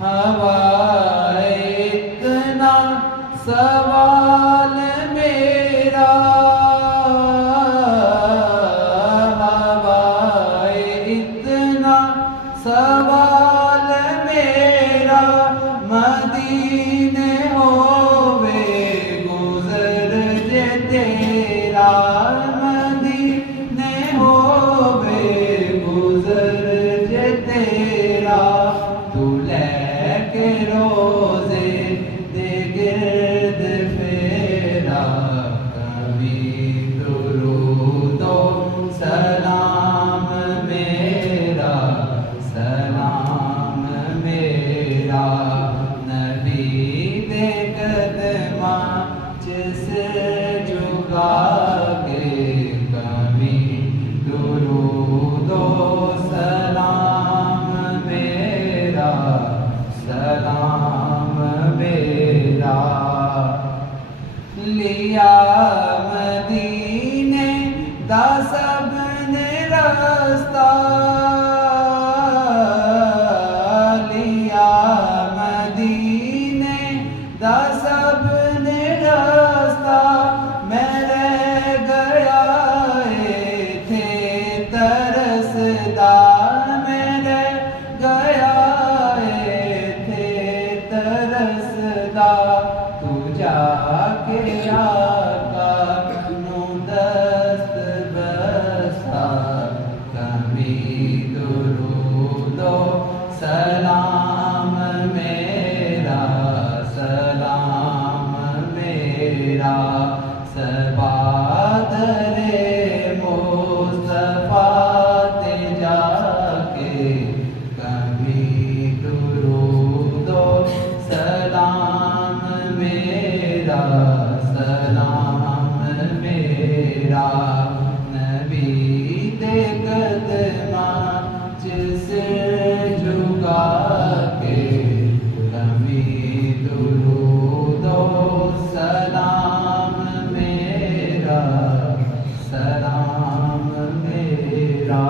ہوائے اتنا سوال میرا، ہوائے اتنا سوال میرا، مدینے ہووے گزر جے تیرا، مدینے ہووے گزر جے تیرا، تو لے کے روزے دے گرد پھیرا، کبھی درود و سلام میرا، سلام میرا، نبی دے قدماں سے جھکا کے، کبھی درود و سلام میرا، سلام میرا، لیا مدینے دا سب نے رستہ، لیا مدینے دا سب نے رستہ، میں رہ گیا تھے ترسدا، میں رہ گیا تھے ترسدا، تو جا کے آقا نو دست بستا، کبھی درود و سلام میرا، سلام میرا، سبادر مصطفیٰ تے جا کے، کبھی درود و سلام میرا، سلام میرا، نبی دے قدماں سے جھکا کے، کبھی درود و سلام میرا، سلام میرا۔